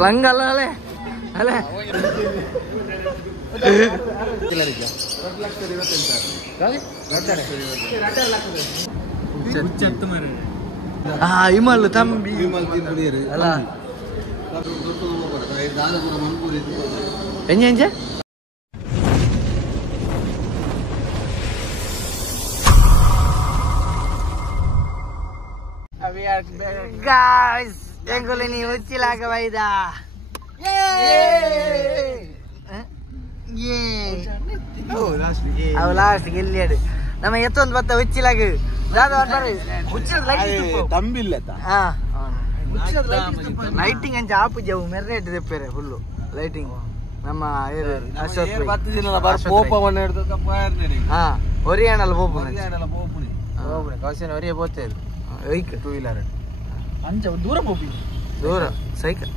ಲಂಗಲ್ಲ ಅಲ್ಲೇ ಅಲ್ಲ ಹಿಮಲ್ ತಂಬಿ ಅಲ್ಲ ಎಂಜ ಎಂಜ guys ಎಂಗುಲಿನಿ ಉಚ್ಚಿಲಾಗ ಬೈದ ಅವು ಲಾಸ್ಟ್ ಗೆಲ್ಲಿಯಾಡು ನಮ್ಮ ಎತ್ತೊಂದು ಬತ್ತ ಉಚ್ಚಿಲಾಗ ತಂಬಿಲ್ಲ ಲೈಟಿಂಗ್ ಅಂಚ ಆಪುಜಿ ಅವು ಮೆರ್ನೆಟ್ ತೆಪ್ಪೇರೆ ಫುಲ್ಲು ಲೈಟಿಂಗ್ ನಮ್ಮ ಒರಿಯಾಣಲ್ಲ ಪೋಪುನ ಒರಿಯ ಪೋತೇರು ಬೈಕ್ ಟೂ ವೀಲರ್ ಅಂಚ ದೂರ ಪೋಪಿ ದೂರ ಸೈಕಲ್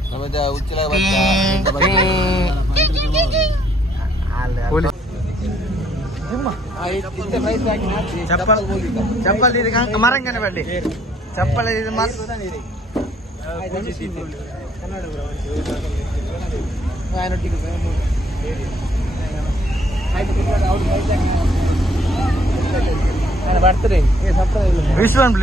ಚಪ್ಪಲ್ ಮರಂಗನೆ ಬಡ್ಡಿ ಚಪ್ಪಲ್ ವಿಶ್ವನ್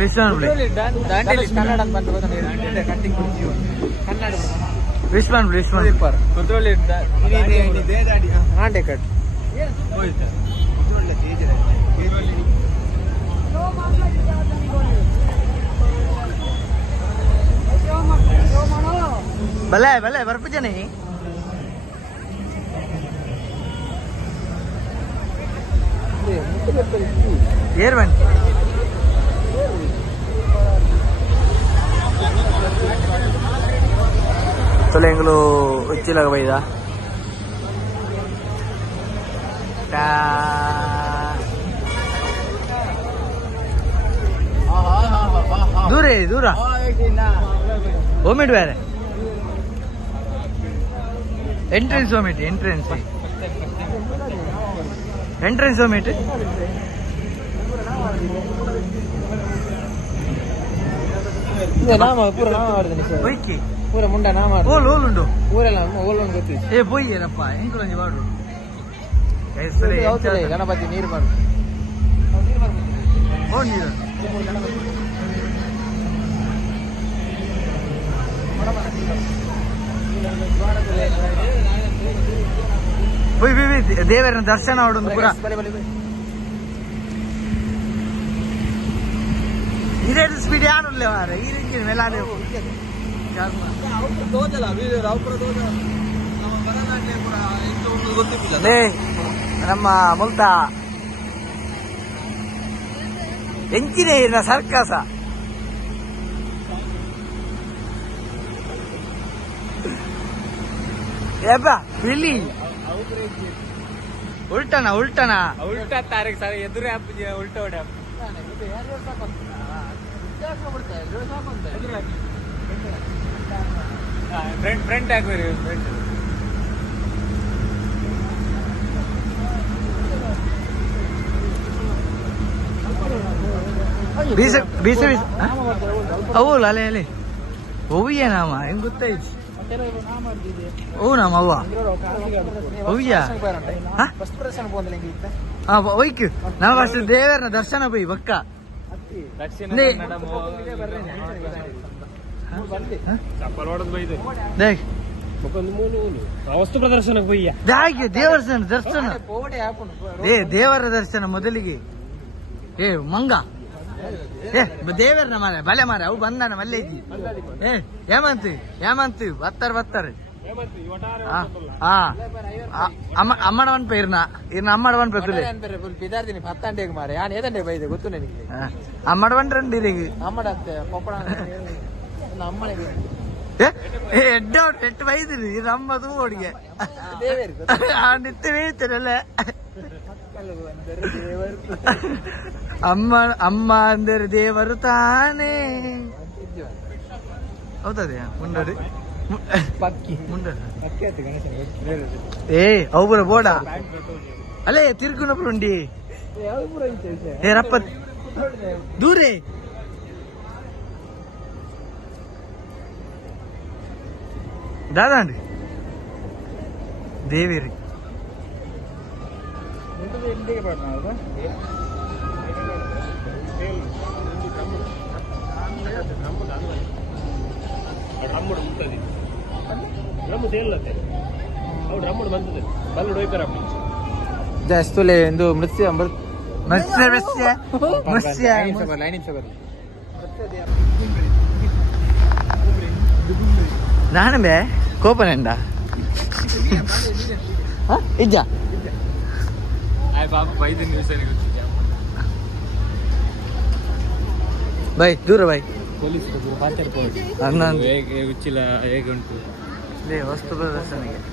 ಭಲೆ ಭಲೆ ಬರ್ಪಿದ್ದೇನೆ ಏರ್ವನ್ ತೊಲೆಂಗ್ಲು ಉಚ್ಚಿಲಾಗ ಬೈದ ದೂರ ದೂರ ಹೋಮಿಟ್ ಬೇರೆ ಎಂಟ್ರೆನ್ಸ್ ಹೋಮಿಟ್ ಎಂಟ್ರೆನ್ಸ್ ಹೋಮಿಟ್ ಪೂರ ಮುಂಡ ಓಲುಂಡು ಊರೆಲ್ಲ ಓಲೊಂದು ಗೊತ್ತಿ ಏ ಪೊಯ್ಯೇನಪ್ಪ ಎಂಕುಲಂಜಿ ಮಾಡು ಗಣಪತಿ ನೀರು ಮಾಡು ಓ ನೀರು ದೇವರ ದರ್ಶನ ಆಡೊಂದು ಪೂರ ಇದೇ ಸ್ಪೀಡ್ ಯಾರು ಮಾರ ಈ ರೀತಿ ಮೇಲಾನೆ ನಮ್ಮ ಮುಲ್ತ ಎಂಚಿನ ಇರ ಸರ್ಕಸ ಬಿಳಿ ಉಲ್ಟನಾ ಉಲ್ಟನಾ ಉಲ್ಟಾ ತಾರೀಖ್ ಸರ್ ಎದುರೇ ಹಾಪಿ ಉಲ್ಟ ಹೊಡೆ ಫ್ರಂಟ್ ಹಾಕ್ಬೇರಿ ಫ್ರಂಟ್ ಬೀಸ ಅವು ಅಲೆ ಅಲೆ ಹೋವಿಯ ನಾಮ ಹೆಂಗ್ ಗೊತ್ತಾಯ್ತು ಓ ನಾಮ ಅವ್ವ ಹೋವಿಯ ಒಯ್ಕ್ ನಾವು ಅಷ್ಟು ದೇವರನ ದರ್ಶನ ಪೋಯಿ ಬಕ್ಕ ವಸ್ತು ಪ್ರದರ್ಶನಕ್ಕೆ ಪೋಯ್ಯ ದೇವರ ದರ್ಶನ ದೇವರ ದರ್ಶನ ಮೊದಲಿಗೆ ಏ ಮಂಗ ಏ ದೇವರನ ಮಾರ ಬಲೆ ಮಾರ ಅವು ಬಂದಾನ ಮಲ್ಲೆ ಇದ್ದಿ ಏ ಹೇಮಂತ್ ಬತ್ತಾರೆ ಅಮ್ಮಡವನ್ ಪೇರ್ನ ಇನ್ನು ಅಮ್ಮಡವನ್ ಪೇರು ಬಿದಾರ್ದಿನಿ ಪತ್ತಂಡೆಗೆ ಮಾರ ಯಾನ್ ಏದಂಡೆ ಬೈದೆ ಗೊತ್ತು ನನಗೆ ಅಮ್ಮಡವನ್ ರಂಡಿರಿಗೆ ಅಮ್ಮಡಂತೆ ಕೊಪ್ಪಳ ಅಮ್ಮನಿಗೆ ಎಟ್ಟು ಬೈದಿರಿ ನಮ್ಮದು ಓಡಿಗೆ ನಿತ್ಯ ಬೀಳ್ತೀರಲ್ಲ ಅಮ್ಮ ಅಂದರೆ ದೇವರು ತಾನೇ ಹೌದದೇ ಮುಂಡೋಡಿ ಪಕ್ಕಿ ಮುಂಡ ಪಕ್ಕಿ ಆಯ್ತು ಗಣೇಶ ಏ ಅವು ಬರ ಬೋಡ ಅಲ್ಲೇ ತಿರ್ಗುನప్పుడు ಉಂಡಿ ಏ ರಪ್ಪ ದೂರೇ ದಾದಾ ಅಂడి ದೇವೇರಿ రమ్ముడు ఉంటుంది రమ్ము తేలతే అవు రమ్ముడు మంతది బల్లుడు అయిపోయారు అప్పుడు ಜಾಸ್ತಿ ಎಂದು ಮೃತ್ಯ ಮತ್ಸ್ಯ ಮತ್ಸ್ಯ ಮತ್ಸ್ಯ ನಾನು ಬೇ ಕೋಪನೆಂಡ ಇಜ್ಜ ಆಯ್ ಬಾಬು 5 ನಿಮಿಷ ಬೈ ದೂರ ಬೈ ಪೊಲೀಸರು ಮಾತಾಡ್ಬೋದು ಹನ್ನೊಂದು ಹೇಗೆ ಉಚ್ಚಿಲ್ಲ ಹೇಗೆ ಉಂಟು ಲೇ ವಸ್ತು ಪ್ರದರ್ಶನಕ್ಕೆ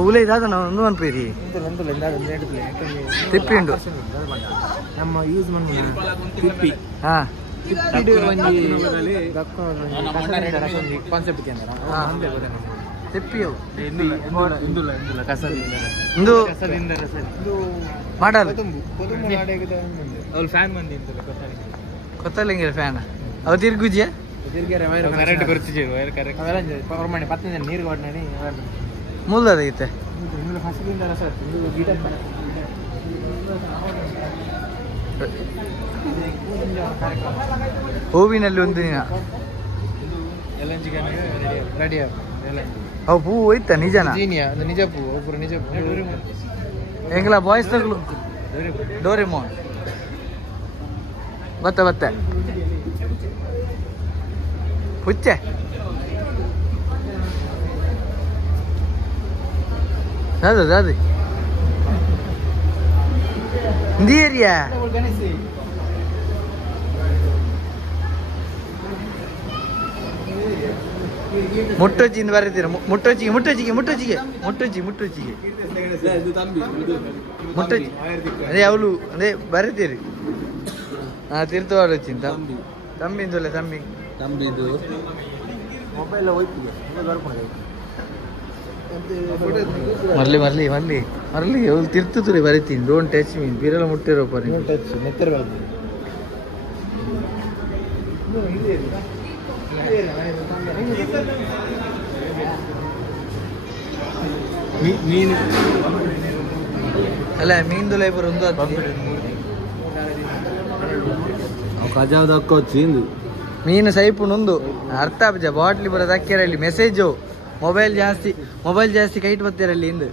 ಉಲೆ ಇದಾದ ನಾವು ಒಂದು ಅನ್ಪೇರಿ ತಿಪ್ಪಿ ಉಂಟು ನಮ್ಮ ಯೂಸ್ ಮಾಡಿ ತಿಪ್ಪಿ ಹಾ ಕಾನ್ಸೆಪ್ಟ್ ತಿಪ್ಪಿಯು ಕಸದಿಂದ ಇಂದು ಮಾಡಲ್ಲ ಅವ್ರು ಫ್ಯಾನ್ ಮಂದಿ ಕೊತ್ತಲಿಂಗ ಫ್ಯಾನ್ ಅವು ತಿರ್ಗುಜ್ಯ ಕರೆಂಟ್ ಕೊರ್ತಿಜೆ ವೈರ್ ಕರೆಕ್ಟ್ ಅವೆಲ್ಲ ಪರ್ಮನೆ 10 ದಿನ ನೀರು ಕೊಡ್ನಾನಿ ಮೂಲದಾಗೈತೆ ಹಸಿರಿಂದ ರಸ ಇದು ಗಿಡ ಹೂವಿನಲ್ಲಿ ಒಂದು ದಿನ ರೆಡಿ ಅವು ಹೂ ಹೋಯ್ತಾ ನಿಜನ ಜೀನಿಯಾ ಅದು ನಿಜ ಪೂ ಒಬ್ಬರು ನಿಜ ಎಂಗ್ಲ ಬಾಯ್ಸ್ ತಗಲು ಡೋರೆಮೋನ್ ಬತ್ತ ಹುಚ್ಚೆ ದಾದು ನೀರಿಯಾ ಮುಟ್ಟೊಚ್ಚಿಂದ ಬರೀತೀರ ಮುಟ್ಟೊಚ್ಚಿಗೆ ಅದೇ ಅವಳು ಅದೇ ಬರೀತೀರಿ ಹಾ ತಿರ್ತವಾಡ వచ్చింది ತಂಬಿಂದುಲ್ಲ ತಂಬಿದು ಮೊಬೈಲ್ ಹೋಯ್ತು ಮರ್ಲಿ ಅವಳು ತಿರ್ತುತ್ರಿ ಬರೀತೀನಿ ಡೋಂಟ್ ಟಚ್ ಮೀನ್ ಬೀರೆಲ್ಲ ಮುಟ್ಟಿರೋ ಪರಿ ಮೀನು ಅಲ್ಲ ಮೀನ್ದು ಲೈಬರ್ ಒಂದು ಕಜಾವ್ ದಕ್ಕೋಚ್ಚಿಂದು ಮೀನು ಸೈಪುನೊಂದು ಅರ್ಥ ಆಪಜ ಬಾಟ್ಲಿ ಬರೋದು ಅಕ್ಕಿರಲ್ಲಿ ಮೆಸೇಜು ಮೊಬೈಲ್ ಜಾಸ್ತಿ ಕೈಟ್ ಬರ್ತೀರಲ್ಲಿ ಇಂದು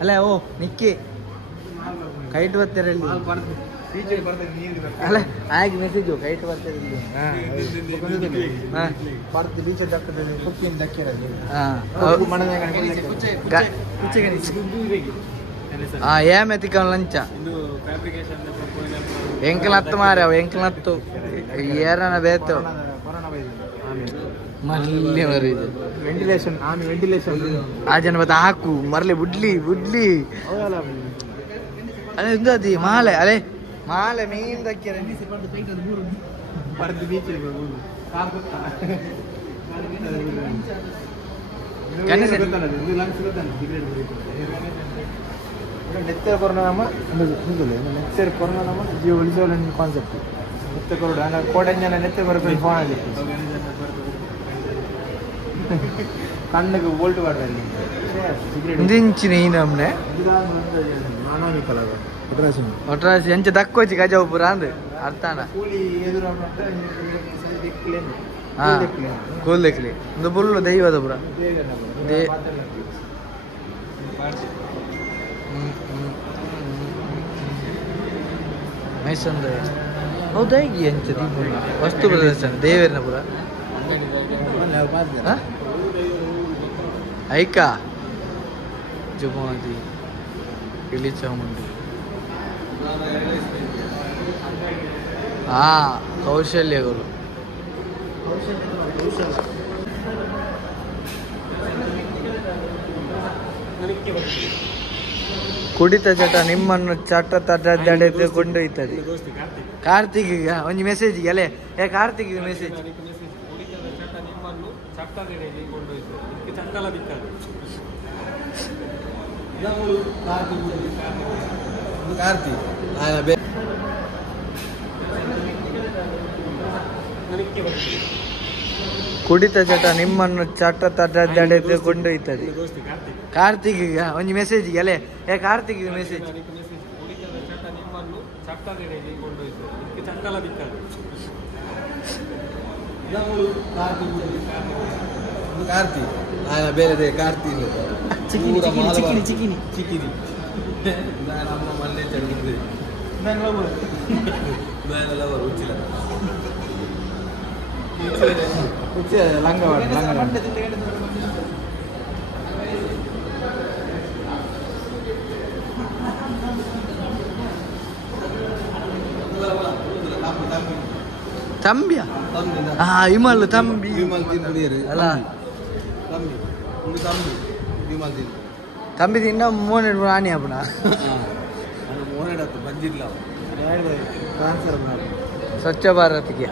ಅಲ್ಲ ಓ ನಿಕ್ಕಿ ಕೈಟ್ ಬರ್ತೀರಲ್ಲಿ ಅಲ್ಲ ಆಗಿ ಮೆಸೇಜು ಕೈಟ್ ಬರ್ತೀರಲ್ಲಿ ಏಮೆತಿಕ ಲಂಚ ಎಂಕಲತ್ತು ಮಾರ್ಯಾವ ಎಂಕಲತ್ತು ಏರನ ಬೇತು ಮಲ್ಲಿ ಮರಿ ವೆಂಟಿಲೇಷನ್ ಆ ಜನ ಬತ್ತ ಹಾಕು ಮರ್ಲಿ ಬುಡ್ಲಿ ಅದೇ ಇದು ಅದಿ ಮಾಲೆ ಅಲೆ ಮಾಲೆ ಮೀನ್ ದಕ್ಕಿರ ನೆತ್ತರ ಕೊರೋನಾ ನೆತ್ತರ ಕೊರೋನಾ ಜೀವ ಉಳಿಸೋಲ್ಲ ಕಾನ್ಸೆಪ್ಟ್ ನೆತ್ತ ಕೊರೋಡು ಹಂಗ ಕೋಟಂಜನ ನೆತ್ತ ಬರಬೇಕು ಫೋನಲ್ಲಿ ಕಣ್ಣಿಗೆ ವೋಲ್ಟ್ ಬಾಡ್ರಲ್ಲಿ ಇಂಚಿನ ಈ ನಮ್ನೆ ಒಟ್ರಾಸಿ ಎಂಚ ದಕ್ಕೋಚಿ ಗಜ ಪುರ ಅಂದ್ ಅರ್ಥಾನ ಹಾ ಕೂಲ್ ದೆಕ್ಲಿ ಒಂದು ಬುಲ್ಲು ದೈವದ ಪುರ ಮೈಸಂದ ಹೌದಾಗಿ ಎಂಚ ದೀಪ ವಸ್ತು ಪ್ರದರ್ಶನ ದೇವೇರಿನ ಪುರ ಐಕಾ ಜುಮಾದಿ ಇಲಿ ಚಾಮುಂಡಿ ಕೌಶಲ್ಯಗಳು ಕುಡಿತ ಚಟ ನಿಮ್ಮನ್ನು ಚಟ ತಡೆದು ಕೊಂಡೊಯ್ತದೆ ಕಾರ್ತಿಕ್ ಒಂದು ಮೆಸೇಜ್ ಅಲೆ ಕಾರ್ತಿಕ್ ಮೆಸೇಜ್ ಚಟ ಚಟ್ಟದೆಡೆಗೆ ಕೊಂಡೊಯ್ತು ಇದಕ್ಕೆ ಚಂದಲ ದಿಕ್ಕದು ಕಾರ್ತಿ ನನಗೆ ಬರ್ತದೆ ಕುಡಿತ ಚಟ ನಿಮ್ಮನ್ನು ಚಟ ತಡೆ ಕೊಂಡೊಯ್ತದೆ. ದೋಸ್ತಿ ಕಾರ್ತಿಕ್ ಕಾರ್ತಿಕ್ಗೆ ಒಂದು ಮೆಸೇಜ್ಗೆ ಅಲ್ಲೇ ಕಾರ್ತಿಕ್ಗೆ ಮೆಸೇಜ್. ಕುಡಿತದ ಚಟ ನಿಮ್ಮನ್ನು ಚಟ್ಟದೆಡೆಗೆ ಕೊಂಡೊಯ್ತು ಇದಕ್ಕೆ ಚಂದಲ ದಿಕ್ಕದು ಕಾರ್ತಿ ಬೇರೆ ಕಾರ್ತಿ ಚಿಕ್ಕಿನಿ ಚಿಕ್ಕಿನಿ ಚಿಕ್ಕಿನಿ ನಮ್ಮ ಮನೆ ಚಡಿದೆ ಹುಚ್ಚಿಲ್ಲ ಲಂಗವಾಡ ತಂಬಿಯ ಹಿಮಲ್ ತಂಬಿ ಅಲ್ಲ ತಂಬಿ ತಿಂಡ ಮೋನೆ ಆನಿ ಹಬ್ಬನ ಸ್ವಚ್ಛ ಭಾರತ್ಗೆ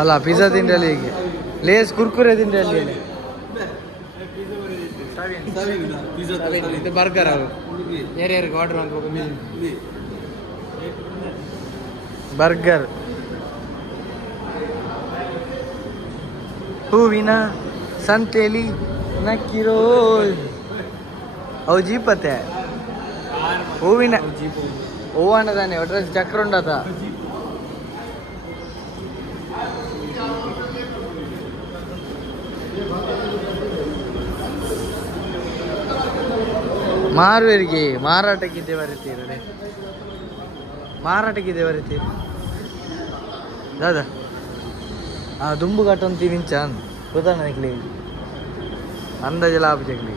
ಅಲ್ಲ ಪಿಜ್ಜಾ ತಿಂಡಲ್ಲಿ ಹೀಗೆ ಲೇಸ್ ಕುರ್ಕುರೆ ತಿಂಡಲ್ಲಿ ಇದು ಬರ್ಗರ್ ಅವರು ಯಾರ್ಯಾರಿಗೆ ಆರ್ಡರ್ ಮಾಡ್ಬೇಕು ಬರ್ಗರ್ ಹೂವಿನ ಸಂತೆಲಿ ನಕ್ಕಿರೋ ಅವು ಜೀಪತ್ತೆ ಹೂವಿನ ಹೂವಣ್ಣ ತಾನೆ ಡ್ರೆಸ್ ಚಕ್ರ ಉಂಡತ ಮಾರುವರಿಗೆ ಮಾರಾಟಕ್ಕಿದ್ದೆ ಬರುತ್ತೀರಡೆ ಮಾರಾಟಕ್ಕಿದ್ದೆ ಬರುತ್ತೀರಿ ದಾದಾ ದುಂಬು ಕಟ್ಟೊಂದು ವಿಂಚಾನ್ ಗೊತ್ತಾ ನನಗೆ ಅಂದಾಜು ಲಾಭ ಜಗಲಿ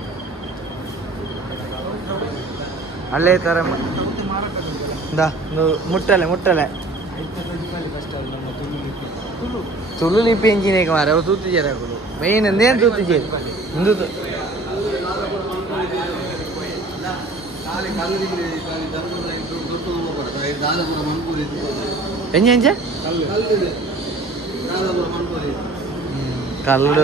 ಅಲ್ಲೇ ಥರ ಮುಟ್ಟಲೆ ತುಳು ಲಿಪಿ ಎಂಜಿನೇಗೆ ಮಾರ ಅವು ತೂತು ಜೇರಾಗಳು ಮೇನ್ ಎಂದೇನು ತೂತು ಜೇರು ಇಂದು ಎಂಜ ಎಂಜ ಕಲ್ಲು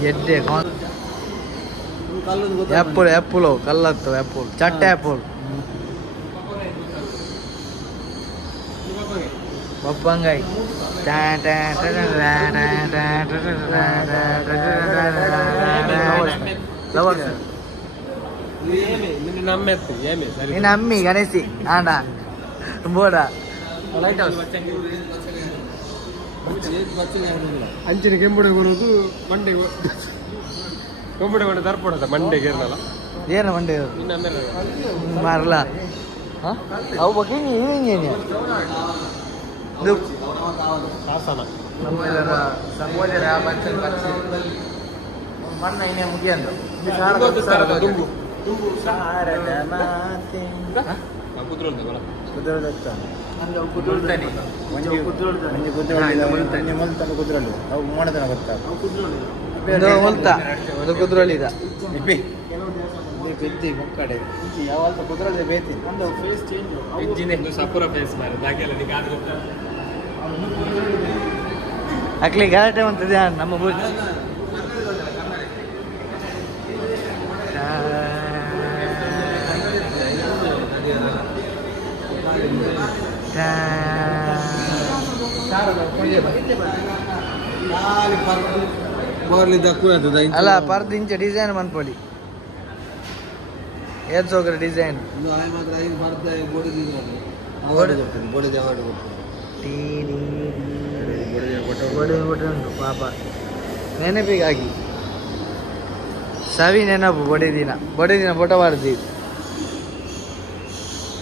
ಗೆಡ್ಡೆ ಆ್ಯಪಲ್ ಆ್ಯಪಲು ಕಲ್ಲತ್ತು ಆ್ಯಪಲ್ ಚಟ್ಟ ಆ್ಯಪಲ್ ಪಪ್ಪಂಗಾಯಿ ನಿನ್ನ ಅಮ್ಮಿ ಗಣೇಶಿ ಆಂಡ ಬೋಡ ಲೈಟ್ ಹೌಸ್ ಅಂಚಿನ ಕೆಂಬುಡೆ ಬರೋದು ಮಂಡೆಗೆ ಕೆಂಬುಡೆ ಕೊಂಡು ತರ್ಪಡದ ಮಂಡೆಗೆ ಇರಲ್ಲ ಏನು ಮಂಡೆ ಮಾರಲ್ಲ ಅವು ಬಗ್ಗೆ ಹಿಂಗೆ ಹಾಸನ ಸಂಬೋಧನ ಮಣ್ಣ ಇನ್ನೇ ಮುಗಿಯಂದು ದುಂಬು ಸಾರದ ಮಾತೆ ಕುದ್ರಳಿದ ಬೆತ್ತಿ ಮುಕ್ಕಡೆ ಯಾವಾಗ ಕುದ್ರಳಿ ಬೇತಿ ಒಂದು ಫೇಸ್ ಚೇಂಜ್ ಸಪುರ ಫೇಸ್ ಅಕ್ಲಿ ಗಲಾಟೆ ಅಂತದೆ ನಮ್ಮ ಬೂಜ್ ಅಲ್ಲ ಪರ್ದು ಇಂಚ ಡಿಸೈನ್ ಮನ್ಪೊಡಿ ಏತ್ ಸೋಗ್ರ ಡಿಸೈನ್ ಉಂಟು ಪಾಪ ನೆನಪಿಗಾಗಿ ಸವಿ ನೆನಪು ಬಡಿದಿನ ಫೋಟೋ ಬಾರ್ದಿ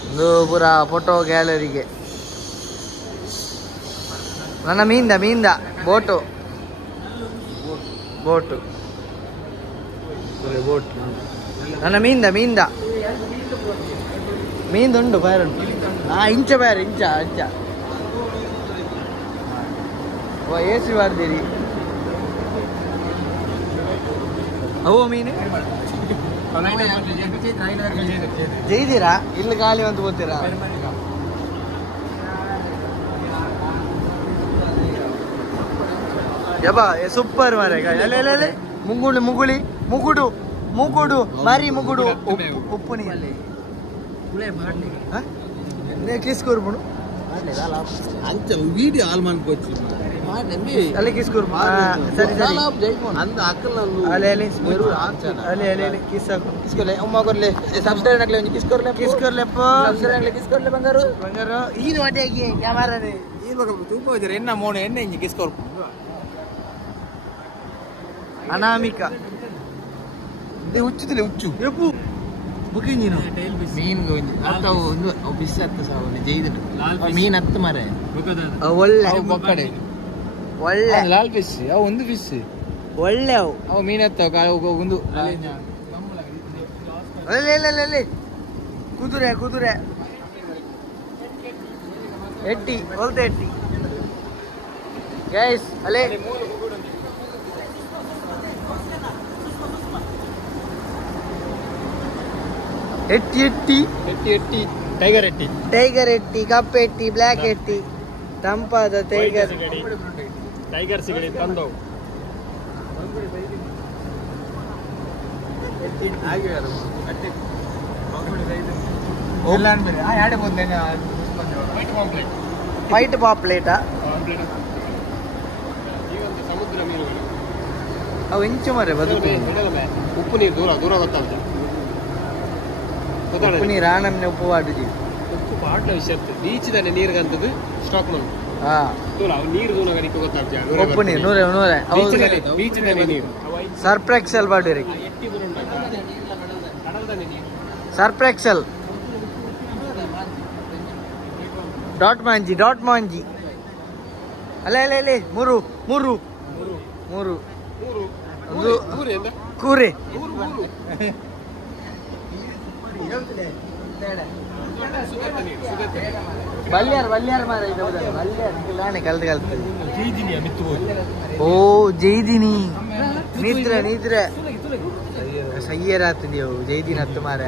ಒಂದು ಪೂರ ಫೋಟೋ ಗ್ಯಾಲರಿಗೆ ನನ್ನ ಮೀಂದ ಬೋಟು ನನ್ನ ಮೀಂದ ಮೀಂದುಂಡು ಬಯರುಂಟು ಇಂಚ ಬಯರು ಇಂಚ ಏಸಿ ಬಾರ್ದಿರಿ ಅವು ಮೀನು ಜೈದಿರಾ ಇಲ್ಲಿ ಗಾಳಿ ಅಂತ ಗೊತ್ತೀರಾ ಯಬ್ಬಾ ಸೂಪರ್ ಮಾರೆ ಅಲ್ಲೇ ಮುಗುಡು ಮಾರಿ ಮುಗುಡು ಉಪ್ಪು ನೀ ಕಿಸ್ಕೋರ್ಬಿಡು ಅಂಚ ವೀಡಿಯೋ ಆಲ್ ಮಾಡ್ಕೋಚು ಅಲ್ಲಿ ಕಿಸ್ಕೋರ್ ಸರಿ ಸರಿ ಅಂದ ಅಕ್ಕಲ್ ಅಲ್ಲಿ ಕಿಸ್ಸಾಕು ಕಿಸ್ಕೊಲೆ ಉಮ್ಮ ಕೊರ್ಲೆ ಸಬ್ಸ್ಕ್ರೈಬ್ ಆಗ್ಲಿ ಒಂದು ಕಿಸ್ಕೊರ್ಲೆಪ್ಪ ಕಿಸ್ಕೊರ್ಲೆ ಬಂಗಾರು ಈನು ಹೊಟ್ಟೆಗೆ ಕ್ಯಾಮರಾನೇ ಇವಾಗ ತೂಪ ಹೋದ್ರೆ ಎನ್ನ ಮೋಣ ಎಣ್ಣೆ ಇಂಜಿ ಕಿಸ್ಕೊರ್ ಅನಾಮಿಕ ಹುಚ್ಚುದಿಲ್ಲ ಹುಚ್ಚು ಎಪ್ಪು ಬುಕಿಂಗ್ ನೀನು ಮೀನ್ ಅತ್ತವು ಒಂದು ಬಿಸ್ ಹತ್ತು ಸಾವಿರ ಜೈದಿಟ್ಟು ಮೀನ್ ಹತ್ತು ಮರೆ ಒಳ್ಳೆ ಬೊಕ್ಕಡೆ ಒಳ್ಳೆ ಲಾಲ್ ಫಿಶ್ ಅವು ಒಂದು ಫಿಶ್ ಒಳ್ಳೆ ಅವು ಮೀನ್ ಹತ್ತವ ಒಂದು ಅಲ್ಲಿ ಕುದುರೆ ಎಟ್ಟಿ ಹೊಲ್ದ ಎಟ್ಟಿ ಗೈಸ್ ಅಲ್ಲೇ ಎಟ್ಟಿ ಟೈಗರ್ ಎಟ್ಟಿ ಕಪ್ಪೆಟ್ಟಿ ಬ್ಲ್ಯಾಕ್ ಎಟ್ಟಿ ತಂಪಾದ ಟೈಗರ್ ಸಿಗಡಿ ತಂದವು ವೈಟ್ ಪಾಪ್ಲೇಟಾ ಸಮುದ್ರ ಮೀನುಗಳು ಅವು ಇಂಚು ಮರೆ ಬದುಕು ಉಪ್ಪು ನೀರು ದೂರ ಗೊತ್ತಾಗ್ತದೆ ಉಪ್ಪು ನೀರು ಆನಮ್ನೆ ಉಪ್ಪು ವಾಡುಜಿ ಉಪ್ಪು ಪಾಡ್ಲ ವಿಷಯ ಬೀಚ್ ತಾನೆ ನೀರ್ಗಂತದ್ದು ಸ್ಟಾಕ್ ಮಾಡಿ ಹಾ ನೀರು ದೂರ ಗಣಿಕೆ ಗೊತ್ತಾಗ್ತದೆ ಉಪ್ಪು ನೀರು ನೂರೇ ಬೀಚ್ ತಾನೆ ನೀರು ಸರ್ಪ್ರೆಕ್ಸೆಲ್ ಬಾಡಿರಿ ಎಟ್ಟಿ ದೂರ ಉಂಟು ಕಡಲ ತಾನೆ ನೀರು ಸರ್ಪ್ರೆಕ್ಸೆಲ್ ಡಾಟ್ ಮಾಂಜಿ ಅಲ್ಲೇ ಮೂರು ಕೂರೆ ಬಲ್ಯಾರ್ ಮಾರ ಬಲ್ಯಾರ್ ಕಲ್ತದೆ ಓ ಜೈದಿನಿ ನಿದ್ರೆ ಸಯ್ಯರಾತಿದೆಯವು ಜೈದಿನ ಹತ್ತು ಮಾರ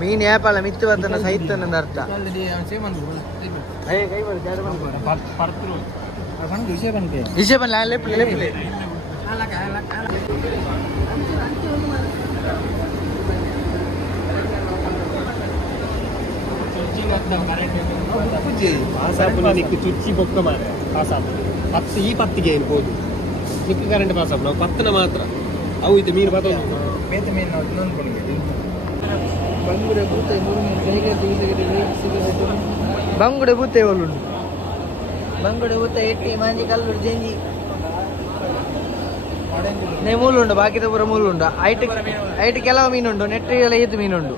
ಮೀನ್ ಯಾಪಲ್ಲ ಮಿತ್ತು ಬರ್ತನ ಸಹಿತನ ಅರ್ಥ ವಿಷಯ ಬನ್ನಿ ಲೆಪ್ಲೆ ಚುಚ್ಚಿ ಬೊಕ್ಕ ಮಾರ ಪಾಸಾಪ್ ಪತ್ತು ಈ ಪತ್ತಿಗೆ ಏನು ಹೋದು ನಿಕ್ಕ ಕರೆಂಟ್ ಪಾಸಾಪ್ ನಾವು ಪತ್ತನ ಮಾತ್ರ ಅವು ಇದು ಮೀನು ಬತ್ತ ಬಂಗುಡೆ ಬೂತೆ ಒಳ್ಳುಂಡು ಬಂಗುಡೆ ಬೂತೆ ಎಟ್ಟಿ ಮಾಂಜಿ ಕಲ್ಲುಡು ಜಂಜಿ ನೇ ಮೂಲುಂಡು ಬಾಕಿದ ಪೂರ ಮೂಲುಂಡು ಐಟ್ ಕೆಲವು ಮೀನುಂಡು ನೆಟ್ಟಿಗೆಲ್ಲ ಈತು ಮೀನುಂಡು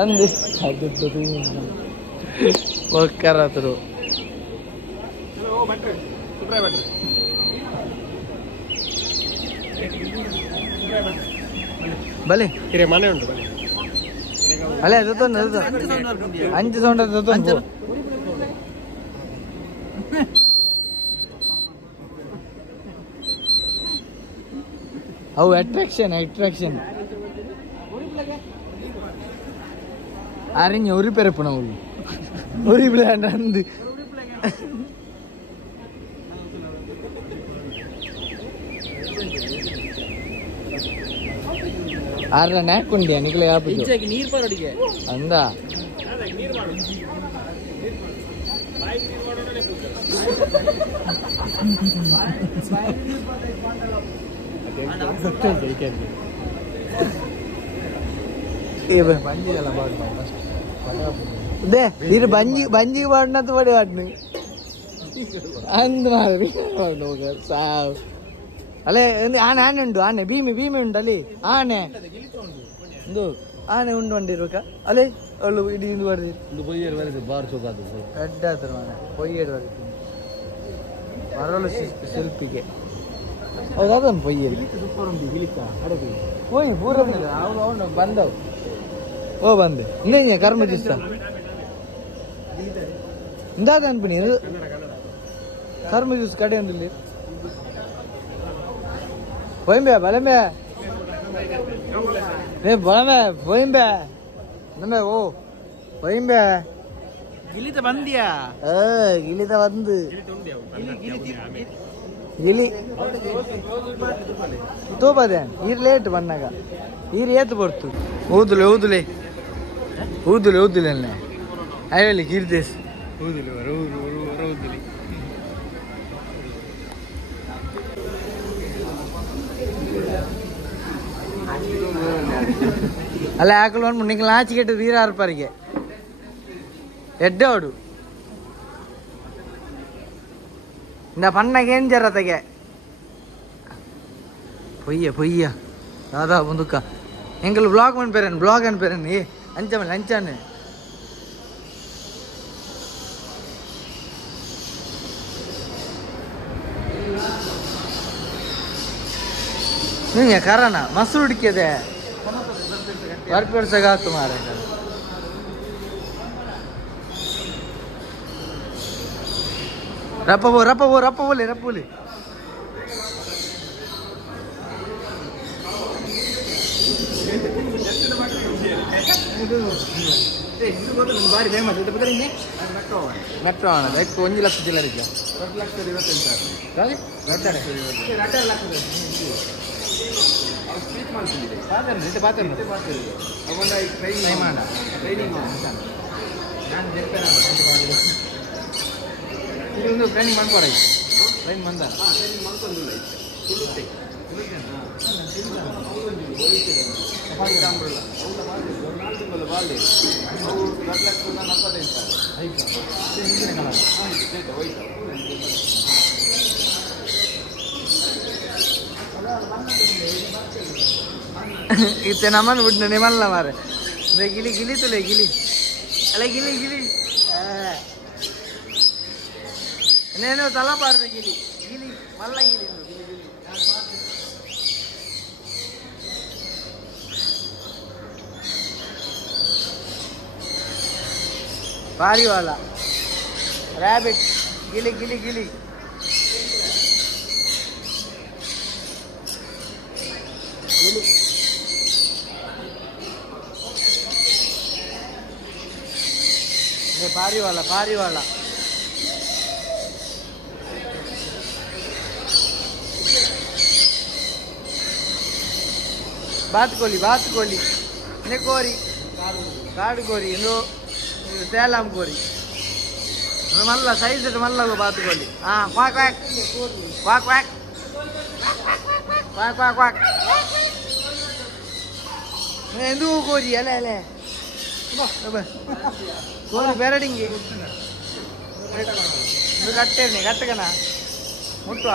ಅಂದು ಒಕ್ಕರತರು ಬಲೆ ಮನೆ ಉಂಟು ಬಲೆ ಅಲ್ಲೇ ಅಂಚು ಸೌಂಡ್ ಅವು ಅಟ್ರಾಕ್ಷನ್ അറിഞ്ഞ ഒരു പെരപ്പണവുള്ളൂ ഒരു പ്ലാൻ എന്ത് ആരുടെ നാക്കുണ്ടിയാ നിങ്ങളെ എന്താ ఇది బంజికి పడినంత పడి వాటిని అందు సావు అలే ఆనే ఉండు ఆనే భీమి ఉండాలి ఆనే ಆನೆ ಉಂಡು ಬಂದಿರುವಾಗ ಅಲ್ಲೇ ಅವಳು ಇಡೀ ಇಂದು ಬರೆದು ಪೊಯ್ಯರ್ ಬರೆದು ಬಾರ್ ಚೋಕಾದು ಎಡ್ಡಾದ್ರು ಮನೆ ಪೊಯ್ಯರು ಬರೆದು ಮರಳು ಶಿಲ್ಪಿಗೆ ಹೌದೊಂದು ಪೊಯ್ಯರು ಸೂಪರ್ ಉಂಟು ಇಳಿಕ ಅಡಗಿ ಹೋಯ್ ಪೂರ ಅವನು ಬಂದವು ಓ ಬಂದೆ ಇನ್ನೇ ಕರ್ಮ ಜ್ಯೂಸ್ತಾ ಇಂದಾದ ಅನ್ಪಣಿ ಇದು ಕರ್ಮ ಜ್ಯೂಸ್ ಕಡೆ ಉಂಟಲ್ಲಿ Poimbe, balame. Ne balame, poimbe. Name o. Poimbe. ಗಿಲಿತ ಬಂದಿಯಾ? ಗಿಲಿತ ಬಂದು. ಗಿಲಿ. ತೋಬದೆ. ಈರ್ ಲೇಟ್ ಬಂದಾಗ. ಈರ್ ಏತ್ ಬರ್ತು. ಊದುಲೆ ಊದುಲೆ. ಊದುಲೆ ಊದುಲೆ ಅಲ್ಲೇ. ಅಯ್ಯಲ್ಲಿ ಗಿರ್ದೇಸ್. ಊದುಲೆ ಊದುಲೆ. ಅಲ್ಲ ಆಕಳು ಒಂದು ನೀವು ಲಾಚಿಗೆಟ್ಟು ವೀರ ಅರ್ಪರಿಗೆ ಎಡ್ಡೋಡು இந்த பண்ணைக்கு ஏன் ஜரத்தைக்கு பொய்யா தாதா புந்துக்கா எங்களுக்கு பிளாக் அனுப்பிறேன் ஏ அஞ்சான்னு நீங்க கரண மசூர் அடிக்கதே ವರ್ಕ್ ವರ್ಷಗಾತು ಮಾರ ರಪ್ಪ ಬೋಲೆ ಬಾರಿ ಫೇಮಸ್ ಇದು ಬದಲಿ ಮೆಟ್ರೋ ಆನದ 1 ಲಕ್ಷ ಚಿಲ್ಲರೆ 2,25,000 ಇದೊಂದು ಟ್ರೈನಿಂಗ್ ಮಾಡ್ಕೊಡ ಟ್ರೈನ್ ಬಂದ इतने नमन उठने नहीं मन मारे मैं गिली तो ले गिली अरे गिली नहीं तला पार गिली मल्ला गिली पारी वाला रैबिट गिली पारी वाला बात कोली ने कोरी काड कोरी नो सेलम कोरी मल्ला साइज मल्ला को बात कोली हां क्वाक ಎಂದೂ ಕೋರಿ ಅಲೆ ಕೋರಿ ಬೇರಡಿಂಗೆ ಕಟ್ಟಕನ ಮುಟ್ಟುವ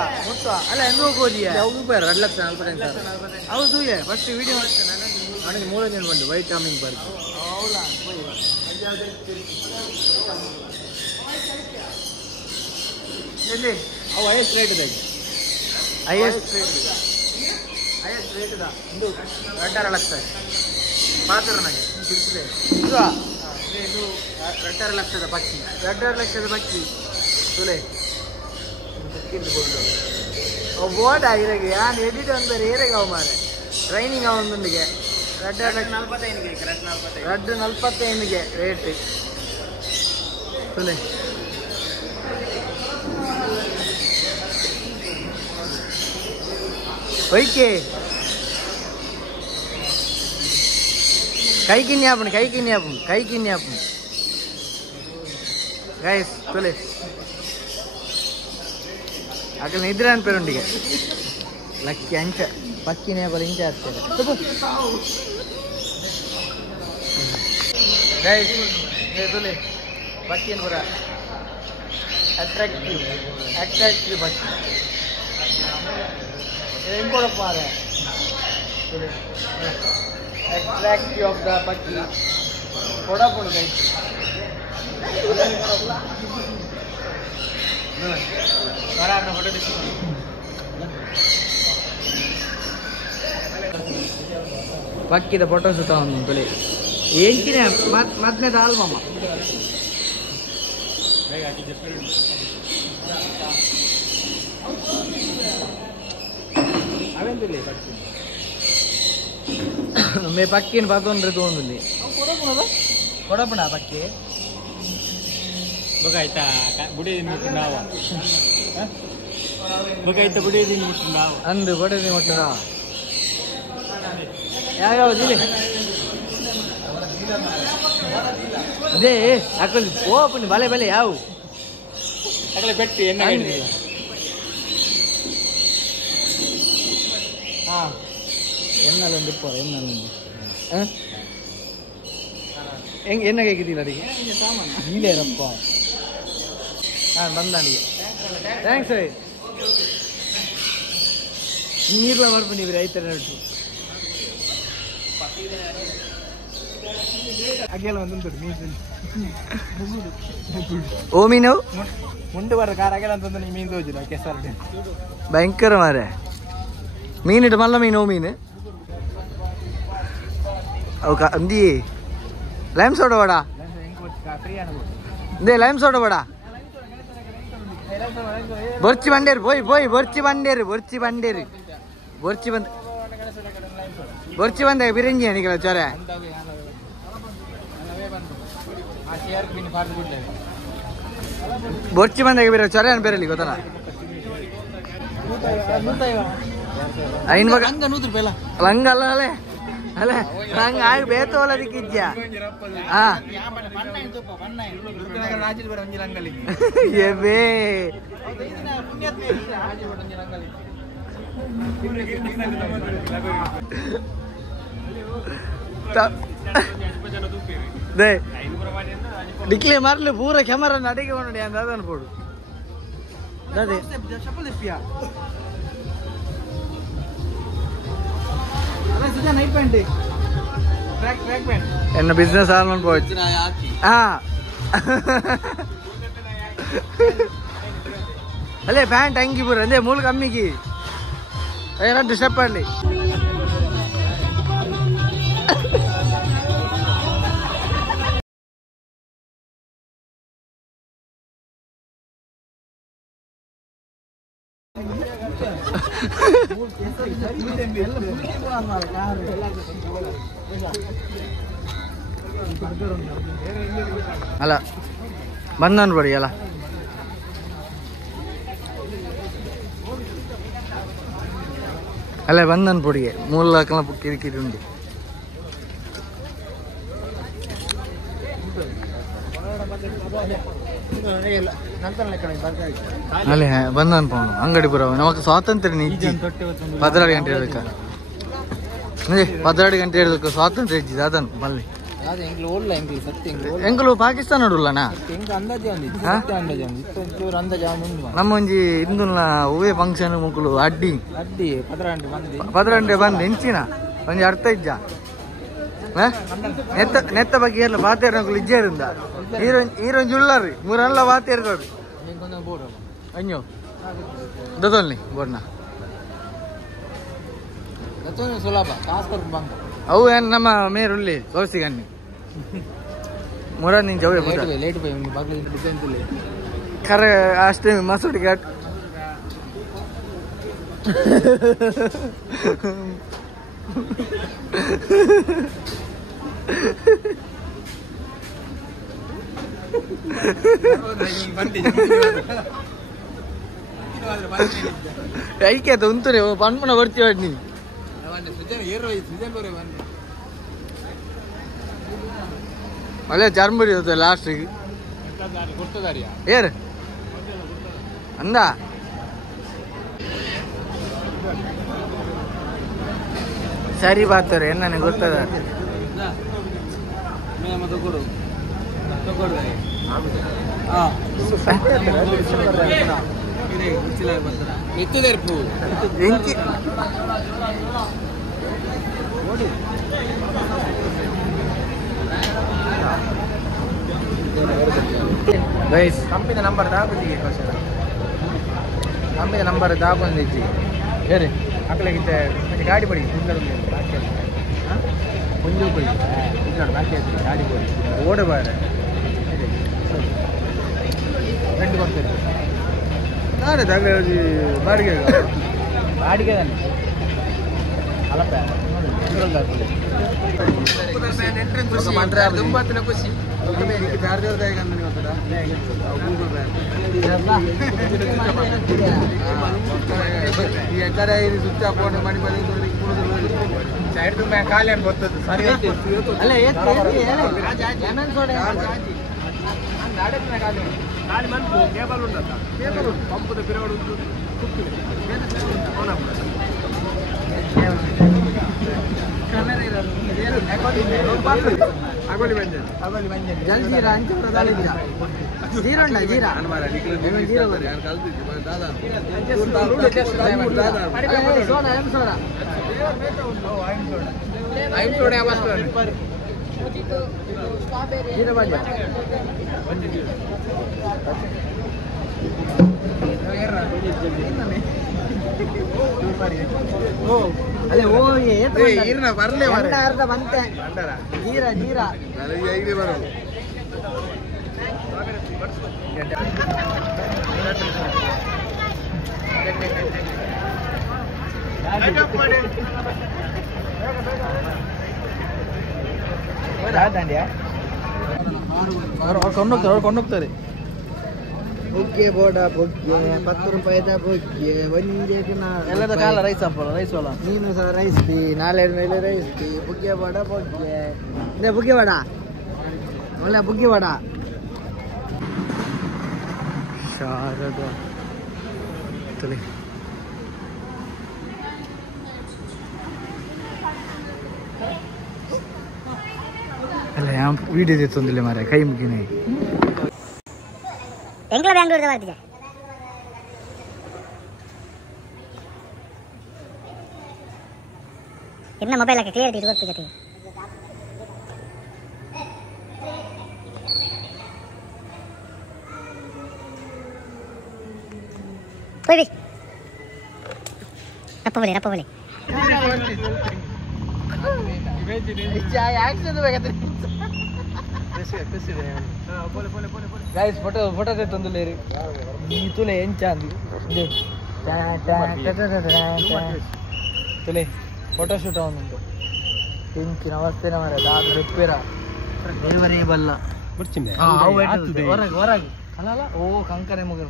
ಅಲ್ಲ ಎಂದೂ ಕೋರಿಯ ಹೌದು ಬೇರೆ 2,45,000 ಹೌದು ಫಸ್ಟ್ ವಿಡಿಯೋ ಮಾಡ್ತೇನೆ ನನಗೆ 3 ದಿನ ಬಂದು ವೈಟ್ ಕಮಿಂಗ್ ಬರ್ತು ಹೌದಾ ಎಲ್ಲಿ ಅವು ಹೈಯೆಸ್ಟ್ ರೇಟ್ ಇದೆ ಹೈಯೆಸ್ಟ್ ರೇಟ್ ಇದೆ ಇದು 2.5 ಲಕ್ಷ ಮಾತ್ರ ನನಗೆ ಸಿಗ್ತದೆ ಇದು 2.5 ಲಕ್ಷದ ಪಕ್ಕಿ ತುಲೆ ಬೋಟ್ ಆಗಿರಗೆ ಯಾನ್ ಎಡಿಟ್ ಅಂದರೆ ಏರೆಗಾವ ಮಾರೆ ಟ್ರೈನಿಂಗ್ ಅವನೊಂದಿಗೆ 2.45 ರೇಟ್ ತುಲೆ ओके कई किन्ने आपण गाइस तोले अकल निद्रा अन पेरुंडिगे लक्की अंच पक्किने पर इंच ಆಗ್ತದೆ गाइस ये तोले पक्किन पूरा अट्रैक्टिव पक्की इंपोर्ट पारे अट्रैक्टिव ऑफ द पक्की थोड़ा पड़ गई पक्की फोटो सुता तोले ఏంటినే మధ్య ఆల్బమ్ ಅವೆಂದಿಲ್ಲ ಮೇ ಪಕ್ಕಿನ ಪತ್ತೊಂದ್ರೆ ತೊಗೊಂಡು ಕೊಡಪಣ ಪಕ್ಕಿ ಬಗಾಯ್ತಾ ಬುಡಿ ನಾವು ಬಗಾಯ್ತಾ ಬುಡಿ ನಾವು ಅಂದು ಕೊಡದಿ ಮುಟ್ಟದ ಯಾವ ಜಿಲ್ಲೆ ಅದೇ ಹಾಕೊಳ್ಳಿ ಓಪನ್ ಬಲೆ ಬಲೆ ಯಾವ ಅಗಲೇ ಬೆಟ್ಟಿ ಎಣ್ಣೆ ಹಾ ಎನ್ನಲ್ಲೊಂದು ಇಪ್ಪ ಎನ್ನಲ್ಲೊಂದು ಹೆಂಗೆ ಎಣ್ಣಗೆ ಹೇಗಿದ್ದಿಲ್ಲ ಅದಕ್ಕೆ ಇಲ್ಲೇರಪ್ಪ ಹಾಂ ಬಂದಾನಿಗೆ ಥ್ಯಾಂಕ್ಸ್ ರೀ ನೀರ್ಲ ಮಾಡ್ಬಿಡಿ ರೈತರ ನೋಡ್ರಿ ಹಾಗೆಲ್ಲ ಒಂದೊಂದು ಮೀನು ಓ ಮೀನು ಮುಂದೆ ಬರ ಕಾರ್ ಹಾಗೆಲ್ಲ ಅಂತಂದು ನೀವು ಮೀನು ತೋಜಿಲ್ಲ ಕೆಸರು ಭಯಂಕರ ಮಾರೆ ಮೀನಿಟ್ಟು ಮಲ್ಲ ಮೀನು ಓ ಮೀನು ಅವಕ ಅಂದಿ ಲೈಮ್ ಸೋಡಾ ವಡ ಇದೇ ಲೈಮ್ ಸೋಡಾ ವಡ ಬೊರ್ಚಿ ಬಂಡೇರು போய் போய் ಬೊರ್ಚಿ ಬಂಡೇರು ಬೊರ್ಚಿ ಬಂಡೇರು ಬೊರ್ಚಿ ಬಂದ ಬಿರಂಜಿ ನಿಕಲ ಚೊರೆ ಬೊರ್ಚಿ ಬಂದಾಗ ಬೇರೆ ಚೊರೆ ಅನ್ ಬೇರೆ ಗೊತ್ತಲ್ಲ ಲಂಗ ಅಲ್ಲ ಅಲ್ಲೇ ಅಲ್ಲ ನಂಗೆ ಆಗ ಬೇತವಲ್ಲ ಅದಕ್ಕಿದ್ಯ ಹಾ ಬೇ ಡಿಕ್ಲೆ ಮಾರ್ಲಿ ಪೂರ ಕ್ಯಾಮರಾ ಅಡಿಗೆ ಮಾಡಿ ಅಂತ ಅದನ್ನು ಕೊಡು ಅದೇ என்ன பிசினஸ் ஆகணும்னு போச்சு ಅಲ್ಲೇ ಪ್ಯಾಂಟ್ ಅಂಗಿ ಬರ ಅಂದೇ ಮೂಲ ಕಮ್ಮಿಗೆ ಏನೋ ಡಿಸ್ಟರ್ಬ್ ಮಾಡಲಿ ಅಲ್ಲ ಬಂದನ್ ಬಡಿ ಅಲ್ಲ ಅಲ್ಲೇ ಬಂದನ್ ಪೊಡಿಗೆ ಮೂಲ ಕಿರಿಕಿರಿ ಉಂಟು ಅಲ್ಲೇ ಬಂದನ್ ಪೋನು ಅಂಗಡಿ ಪುರ ನಮಕ್ ಸ್ವಾತಂತ್ರ್ಯ ಇಜ್ಜಿ 16 ಗಂಟೆ ಇರಬೇಕು 16 ಗಂಟೆ ಇರಬೇಕು ಸ್ವಾತಂತ್ರ್ಯ ಇಜ್ಜಿದೆ ಅದನ್ನು ಮಲ್ಲಿ ಎಂಕಲು ಪಾಕಿಸ್ತಾನ ನೋಡುಲ್ಲನಾ ನಮ್ಮ ಒಂಜಿ ಇಂದುಲ್ನ ಹೂವೆ ಫಂಕ್ಷನ್ ಮುಕ್ಕಲು ಅಡ್ಡಿ 16 ಬಂದು ಹೆಂಚಿನ ಒಂಜಿ ಅರ್ಥ ಇಜ್ಜ ನೆತ್ತ ಬಗ್ಗೆ ಎಲ್ಲ ಬಾತೇರ್ ನಕಲು ಇಜ್ಜೆ ಇರುಂದ ಈರೊಂಜಿ ಉಳ್ಳಾರಿ ಮೂರಲ್ಲ ಬಾತೇರ್ ಕೊಡು ಅಯ್ಯೋ ದೊಲ್ನಿ ಬೋರ್ನ ಸುಲಭ ಅವು ಏನು ನಮ್ಮ ಮೇರುಳ್ಳಿ ತೋರಿಸಿಗಣ್ಣಿ ಮೂರ ನಿಂಚ ಖರೆ ಅಷ್ಟೇ ಮಸೂಡಿ ಘಾಟ್ ಐಕ್ಯತ ಉಂತುರೆ ಪನ್ಪುನ ಬರ್ತೀವಿ ನೀನು ಒಳ್ಳೆ ಚರ್ಮುರಿ ಇರುತ್ತೆ ಲಾಸ್ಟಿಗೆ ಏರ್ ಅಂದ ಸರಿ ಬಾತಾರೆ ನನಗೆ ಗೊತ್ತದ ಗೈಸ್ ಕಂಪನಿ ನಂಬರ್ ದಾಗುತ್ತಿಗೆ ಕಂಪನಿ ನಂಬರ್ ದಾಗೊಂದಿಜ್ಜಿ ಏರಿ ಅಕ್ಕಲಿಗಿದ್ದ ಗಾಡಿ ಬಡಿ ಕುಂಜು ಬಡಿ ಬಾಕಿ ಆಗ್ತದೆ ಗಾಡಿ ಬಡಿ ಓಡಬಾರ ರೆಂಟ್ ಬರ್ತದೆ ನಾಳೆ ಬಾಡಿಗೆ ಬಾಡಿಗೆ ತಾನೆ ತುಂಬತ್ತಿನ ಖುಷಿ ಸ್ವಿಚ್ ಹಾಕೊಂಡು ಮಣಿ ಸೈಡ್ ತುಂಬ ಖಾಲಿ ಅಂತ ಗೊತ್ತದ್ದು ಸರಿ ಖಾಲಿ ಬಂತು ಕೇಬಲ್ ಉಂಟಲ್ಲ ಕೇಬಲ್ ಉಂಟು ಪಂಪದ ಪಿರವಡು ಜಲ್ಜೀರಾ ಜೀರಾ ಜೀರಾ ಅದೇ ಹೋಗಿ ಬರ್ಲೇ ಅರ್ಧ ಬಂತೆ ಜೀರಾ ಜೀರಾ ಬರೋದು ಕೊಂಡೋಗ್ತಾರೆ ಬುಗ್ಗೆ ಬೋಡ ಬುಗ್ಗೆ 10 ರೂಪಾಯಿದ ಬುಗ್ಗೆ ಒಂದೇ ಎಲ್ಲದ ಕಾಲ ರೈಸ್ ಹಾಕೋಲ್ಲ ರೈಸ್ ಹೊಲ ನೀನು ಸಹ ರೈಸ್ ದಿ ನಾಳೆ ಮೇಲೆ ರೈಸ್ ದಿ ಬುಗ್ಗೆ ಬೋಡ ಬುಗ್ಗೆ ಇದೇ ಬುಗ್ಗೆ ವಡ ಒಳ್ಳೆ ಬುಗ್ಗೆ ವಡ ಶಾರದ ತಲೆ ಅಲ್ಲ ಯಾವ ವಿಡಿಯೋ ತೊಂದಿಲ್ಲ ಮಾರೆ ಕೈ ಮುಗಿನೇ ಎಂಗ್ಲ ಬ್ಯಾಂಗ್ಳೂರ್ ಬರ್ತಿದ್ದೆ ಇನ್ನ ಮೊಬೈಲ್ ಹಾಕಿ ಕ್ಲಿಯರ್ ಇದು ಗೊತ್ತಿದೆ ಹೋಯ್ ಬಿ ರಪ್ಪ ಬಲಿ ಗೈಸ್ ಫೋಟೋ ತಂದುಲೇ ರೀ ತುಲೆ ಎಂಚಾಂದಿ ತುಲೆ ಫೋಟೋ ಶೂಟ್ ಅವನುಂಟು ಎಂಚಿನ ಅವಸ್ಥೆನ ಮರ ದಾದ ರೆಪ್ಪೇರ ದೇವರೇ ಬಲ್ಲ ಹೊರಗೆ ಅಲ್ಲ ಓ ಕಂಕರೆ ಮುಗ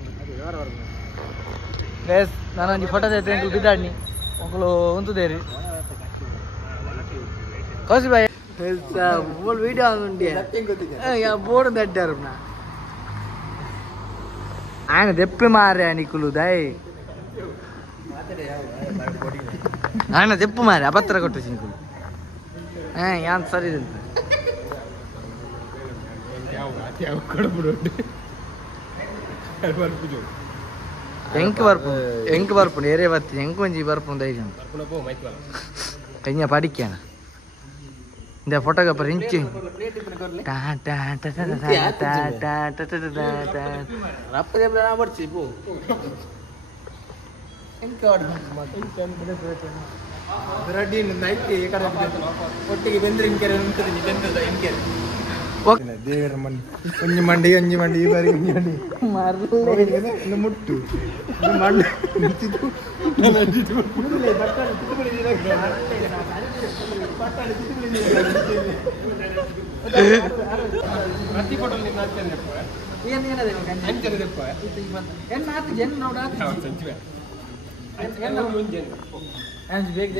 ಗೈಸ್ ನಾನು ಫೋಟೋ ತೆಗೆದು ಬಿದ್ದಾಡ್ನಿ ಮಕ್ಕಳು ಉಂತುದೇರಿ ಕೌಸಿ ಬಾಯ್ बोल वीडियो आनुंडी या बोर्ड दड्डार ना ఆయన తెప్పి మారే నికులు దయ్ ఆయన తెప్పు మారే అపత్ర కొట్టేసి నికులు యాన్ సరి ಎಂಕ್ ಬರ್ಪುಂಡು ಏರೇ ಬರ್ತೀನಿ ಎಂಕ್ ಒಂಜಿ ಬರ್ಪುಂಡು ಧೈರ್ಯ ಕೈಯ ಪಡಿಕ್ಯಾನ இந்த ஃபோட்டோகிராஃபர் இருந்துச்சு ಒಟ್ಟಿಗೆ ಬೆಂದ್ರೆ ದೇವರ ಮಂಡಿ ಒಂಜಿ ಮಂಡಿ ಒಂಜಿ ಮಂಡಿ ಈ ಬಾರಿ ಮುಟ್ಟು ಬೇಗ